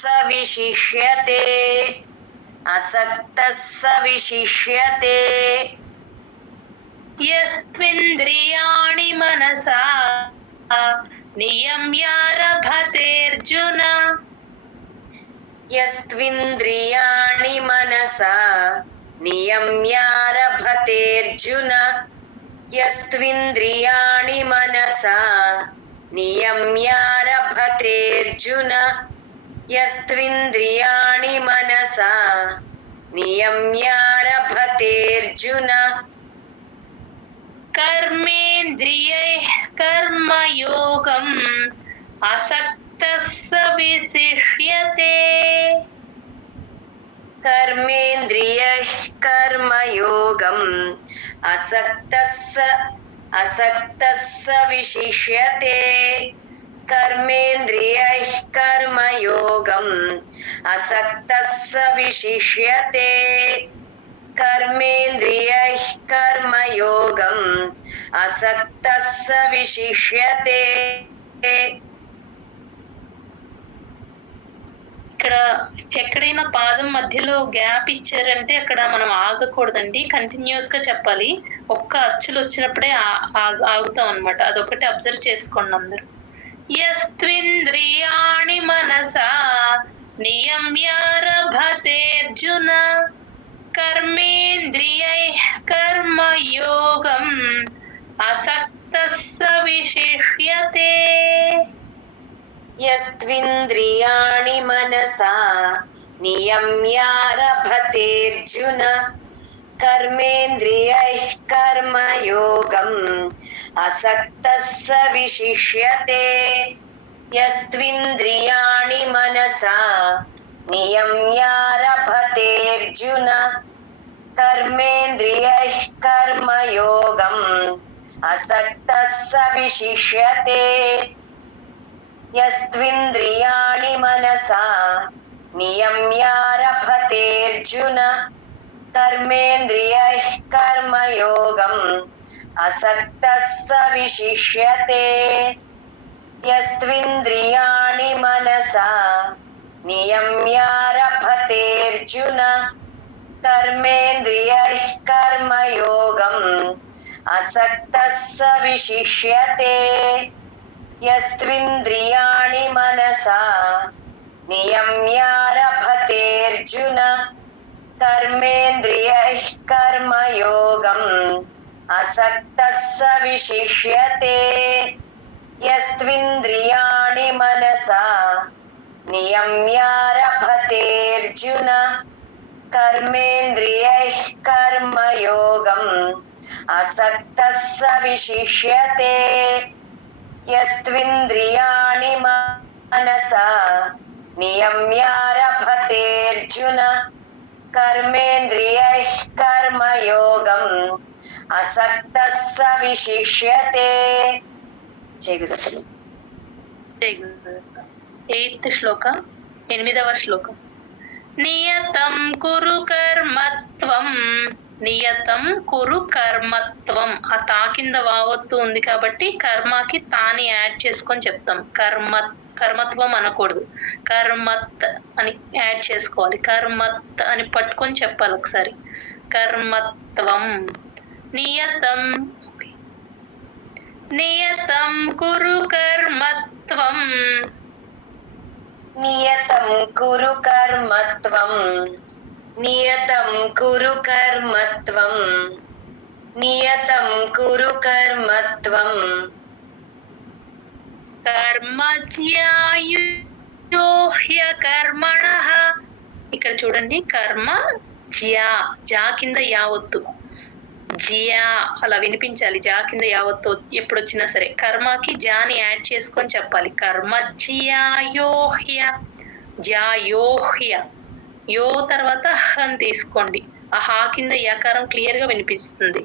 स विशिष्यते असक्तः स विशिष्यते यस्त्विन्द्रियाणि मनसा नियम्यारभतेऽर्जुन यस्त्विन्द्रियाणि मनसा नियम्यारभतेऽर्जुन यस्त्विन्द्रियाणि मनसा नियम्यारभतेऽर्जुन यस्त्विन्द्रियाणि मनसा नियम्यारभतेऽर्जुन कर्मेन्द्रियैः कर्मयोगम् असक्तः स विशिष्यते कर्मेन्द्रियैः कर्मयोगम् असक्तः स विशिष्यते कर्मेन्द्रियैः कर्मयोगम् असक्तः स विशिष्यते कर्मेन्द्रियैः कर्मयोगम् असक्तः स विशिष्यते ఇక్కడ ఎక్కడైనా పాదం మధ్యలో గ్యాప్ ఇచ్చారంటే అక్కడ మనం ఆగకూడదండి, కంటిన్యూస్ గా చెప్పాలి. ఒక్క అచ్చులు వచ్చినప్పుడే ఆగుతాం అనమాట. అదొకటి అబ్జర్వ్ చేసుకోండి అందరు. యస్త్వింద్రియాణి మనసా నియమ్యారభతేర్జున కర్మేంద్రియైః కర్మయోగం అసక్తః స విశిష్యతే यस्त्विन्द्रियाणि मनसा नियम्यारभतेऽर्जुन कर्मेन्द्रियैः कर्मयोगम् असक्तः स विशिष्यते यस्त्विन्द्रियाणि मनसा नियम्यारभतेऽर्जुन कर्मेन्द्रियैः कर्मयोगम् असक्तः स विशिष्यते यस्त्विन्द्रियाणि मनसा नियम्यारभतेऽर्जुन कर्मेन्द्रियैः कर्मयोगम् असक्तः स विशिष्यते यस्त्विन्द्रियाणि मनसा नियम्यारभतेऽर्जुन कर्मेन्द्रियैः कर्मयोगम् असक्तः स विशिष्यते यस्त्विन्द्रियाणि मनसा नियम्यारभतेऽर्जुन कर्मेन्द्रियैः कर्मयोगम् असक्तः स विशिष्यते यस्त्विन्द्रियाणि मनसा नियम्यारभतेऽर्जुन कर्मेन्द्रियैः कर्मयोगम् असक्तः स विशिष्यते यस्त्विन्द्रियाणि मनसा नियम्यारभतेऽर्जुन कर्मेन्द्रियैः कर्मयोगम् असक्तः स विशिष्यते ఎయిత్ శ్లోక 8వ శ్లోకం నియతం కురు కర్మత్వం నియతం కురు కర్మత్వం. ఆ తా కింద వావత్తు ఉంది కాబట్టి కర్మకి తాని యాడ్ చేసుకొని చెప్తాం. కర్మత్వం అనకూడదు, కర్మత్ అని యాడ్ చేసుకోవాలి. కర్మత్ అని పట్టుకొని చెప్పాలి ఒకసారి. కర్మత్వం నియతం నియతం కురు కర్మత్వం నియతం కురు కర్మత్వం నియతం కురు కర్మత్వం నియతం కురు కర్మత్వం కర్మజ్యాయో హ్యకర్మణః. ఇక్కడ చూడండి, కర్మ జ్యా, జా కింద యావత్తు, జియా అలా వినిపించాలి. జా కింద యావత్తు ఎప్పుడు వచ్చినా సరే కర్మకి జాని యాడ్ చేసుకొని చెప్పాలి. కర్మ జ్యాయోహ్య, జాయోహ్య, యో తర్వాత హన్ తీసుకోండి. ఆ హా కింద యకారం క్లియర్ గా వినిపిస్తుంది.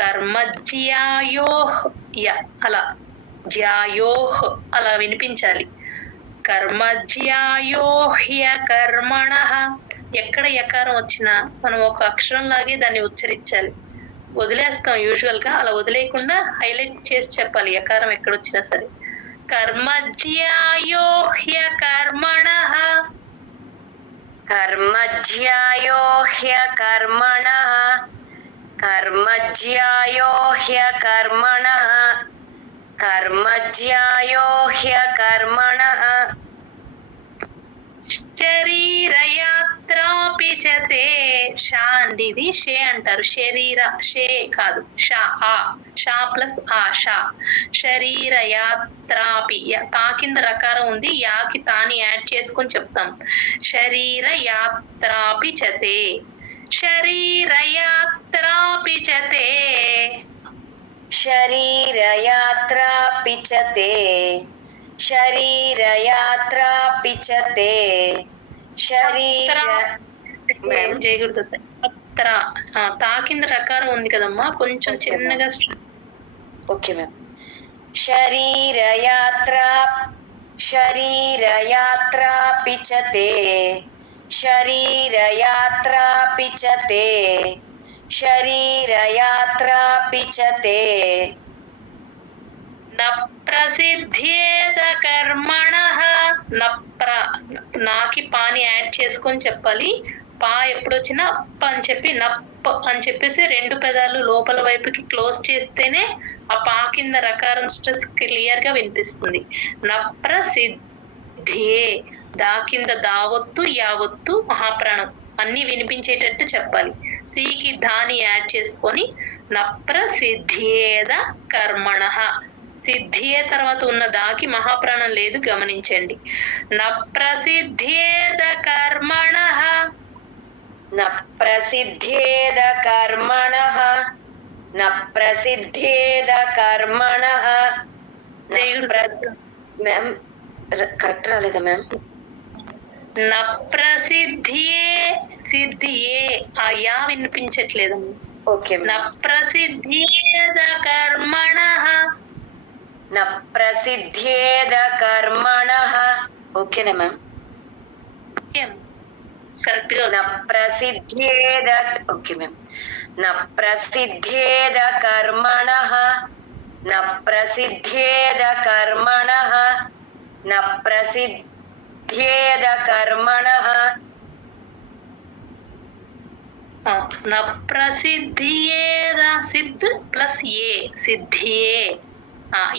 కర్మజ్యాయోహ్ య, అలా జ్యాయోహ్ అలా వినిపించాలి. కర్మజ్యాయోహ్య కర్మణః. ఎక్కడ యకారం వచ్చినా మనం ఒక అక్షరం లాగే దాన్ని ఉచ్చరించాలి. వదిలేస్తాం యూజువల్ గా, అలా వదిలేయకుండా హైలైట్ చేసి చెప్పాలి యకారం ఎక్కడొచ్చినా సరే. కర్మజ్యాయోహ్య కర్మణః कर्मज्यायो ह्यकर्मणः कर्मज्यायो ह्यकर्मणः कर्मज्यायो ह्यकर्मणः శరీరయాత్రాపి చతే షా అండి, ఇది షే అంటారు. శరీర షే కాదు, షా ఆ షా ప్లస్ ఆ షా. శరీరయాత్రాపి తా కింద రకారం ఉంది, యాకి తాని యాడ్ చేసుకొని చెప్తాం. శరీరయాత్రాపి చతే శరీరయాత్రాపి చతే शरीरयात्रापि च ते शरीरयात्रापि च ते शरीर मैम చేయకూడదు. అత్ర తా కింద రకారం ఉంది కదమ్మా, కొంచెం చిన్నగా. Okay ma'am. शरीरयात्रापि च ते शरीरयात्रापि च ते शरीरयात्रापि च ते न ప్రసిద్ధేద కర్మణః నాకి పాని యాడ్ చేసుకొని చెప్పాలి. పా ఎప్పుడు వచ్చినా అప్ప అని చెప్పి నప్ప అని చెప్పేసి రెండు పెదాలు లోపల వైపుకి క్లోజ్ చేస్తేనే ఆ పా కింద రకారం స్ట్రెస్ క్లియర్ గా వినిపిస్తుంది. నప్రసిద్ధే దా కింద దావొత్తు యావొత్తు మహాప్రాణం అన్ని వినిపించేటట్టు చెప్పాలి. సికి ధాని యాడ్ చేసుకొని నప్రసిద్ధేద కర్మణః. సిద్ధియే తర్వాత ఉన్న దాకి మహాప్రాణం లేదు, గమనించండి. నప్రసిద్ధేద కర్మణః नप्रसिद्धेद कर्मणः नप्रसिद्धेद कर्मणः मैम करेक्ट రాలేదా మ్యామ్? నప్రసిద్ధియే సిద్ధియే ఆ యా వినిపించట్లేదు. ఓకే. నప్రసిద్ధేద కర్మణః నప్రసిద్ధేద కర్మణః. ఓకేనా మ్యామ్? కరెక్ట్ గా నప్రసిద్ధేద. Okay ma'am. నప్రసిద్ధేద కర్మణః నప్రసిద్ధేద కర్మణః నప్రసిద్ధేద కర్మణః నప్రసిద్ధియేద సిద్ధ్ ప్లస్ ఏ సిద్ధియే.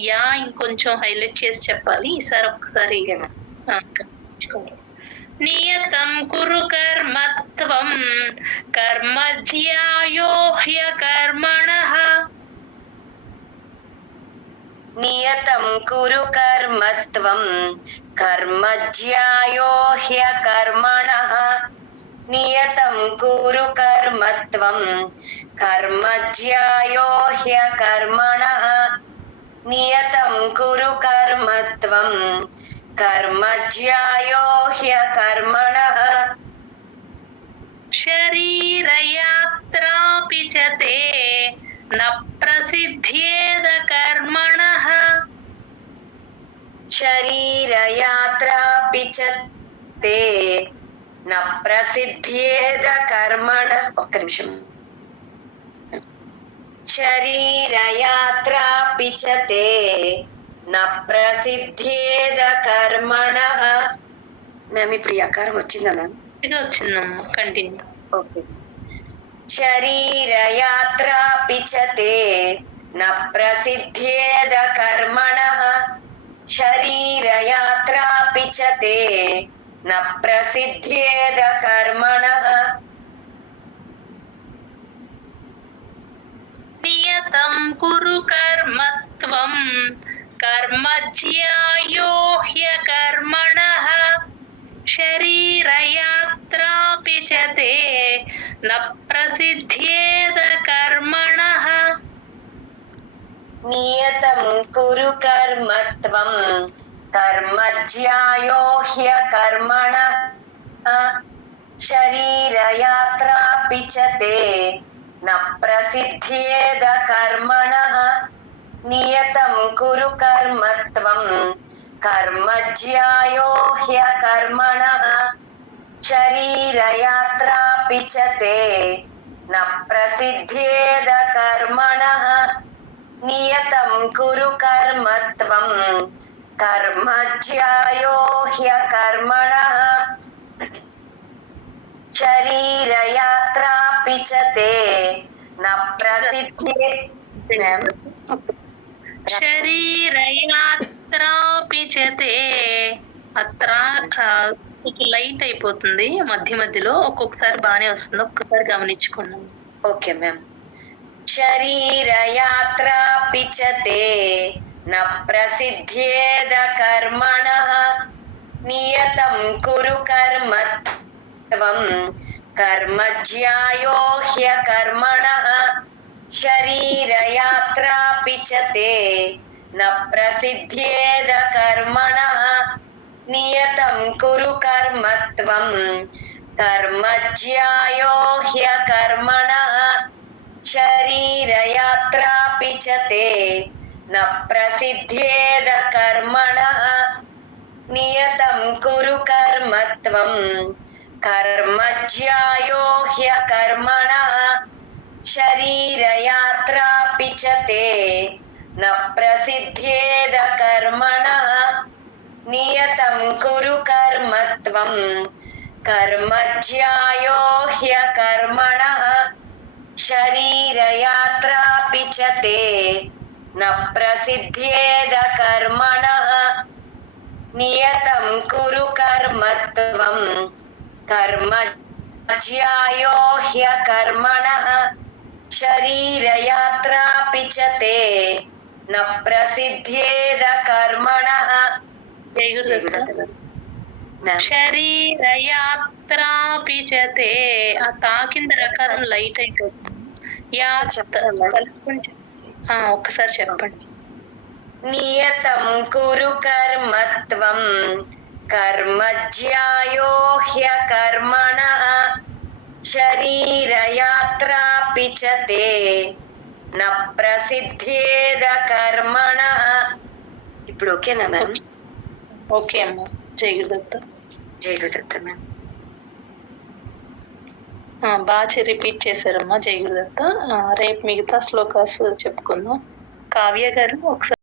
యా ఇంకొంచెం హైలైట్ చేసి చెప్పాలి ఈసారి ఒక్కసారి. నియతం కురు కర్మత్వం కర్మజ్యాయో హ్యకర్మణః నియతం కురు కర్మత్వం కర్మజ్యాయో హ్యకర్మణః నియతం కురు కర్మత్వం కర్మజ్యాయో హ్యకర్మణః నియతం కురు కర్మత్వం కర్మజ్యాయో హ్యకర్మణః శరీరయాత్రాపి చ తే న ప్రసిద్ధేద కర్మణః శరీరయాత్రాపి చ తే న ప్రసిద్ధేద కర్మణః. ఒక్క నిమిషం. శరీరయాత్రాపి చ తే న ప్రసిద్ధేద కర్మణః. మ్యామ్ ఇప్పుడు ఈ ఆకారం వచ్చిందా మ్యామ్? వచ్చిందమ్మా, కంటిన్యూ. ఓకే. శరీరయాత్రాపి చ తే న ప్రసిద్ధేద కర్మణః శరీరయాత్రాపి చ తే న ప్రసిద్ధేద కర్మణః నియతం కురు కర్మత్వం కర్మజ్యాయో హ్యకర్మణః శరీరయాత్రాపి చ తే న ప్రసిద్ధేద కర్మణః నియతం కురు కర్మత్వం కర్మజ్యాయో హ్యకర్మణః శరీరయాత్రాపి చ తే న ప్రసిద్ధేద కర్మణః నియతం కురు కర్మత్వం కర్మజ్యాయో హ్యకర్మణః శరీరయాత్రాపి చ తే న ప్రసిద్ధేద కర్మణః నియతం కురు కర్మత్వం కర్మజ్యాయో హ్యకర్మణః च ते न प्रसिद्धे मैम శరీరయాత్రాపి చతే అత్ర కొంచెం లైట్ అయిపోతుంది మధ్య మధ్యలో, ఒక్కొక్కసారి బానే వస్తుంది, ఒక్కసారి గమనించుకున్నాం. Okay ma'am. శరీరయాత్రాపి చ తే న ప్రసిద్ధేద కర్మణః నియతం కురు కర్మ త్వం కర్మజ్యాయో హ్యకర్మణః శరీరయాత్రాపి చ తే న ప్రసిద్ధేద కర్మణః నియతం కురు కర్మ త్వం కర్మజ్యాయో హ్యకర్మణః శరీరయాత్రాపి చ తే న ప్రసిద్ధేద కర్మణః నియతం కురు కర్మ త్వం కర్మజ్యాయో హ్యకర్మణః శరీరయాత్రాపి చ తే న ప్రసిద్ధేద కర్మణః నియతం కురు కర్మ త్వం కర్మజ్యాయో హ్యకర్మణః శరీరయాత్రాపి చ తే న ప్రసిద్ధేద కర్మణః నియతం కురు కర్మ త్వం కర్మజ్యాయో హ్యకర్మణః శరీరయాత్రాపి చ తే న ప్రసిద్ధేద కర్మణః. శరీరయాత్రాపి చ తే ఆ తా కింద రకారం లైట్ అయిపోతుంది. ఒక్కసారి చెప్పండి. నియతం కురు కర్మ త్వం కర్మజ్యాయో హ్యకర్మణః శరీరయాత్రాపి చ తే న ప్రసిద్ధేద కర్మణః. ఇప్పుడు ఓకేనా మ్యామ్? ఓకే అమ్మ. జై గురుదత్త. జై గురుదత్త మ్యామ్. బాగా రిపీట్ చేశారమ్మా. జై గురుదత్త. రేపు మిగతా శ్లోకాస్ చెప్పుకుందాం. కావ్య గారు ఒకసారి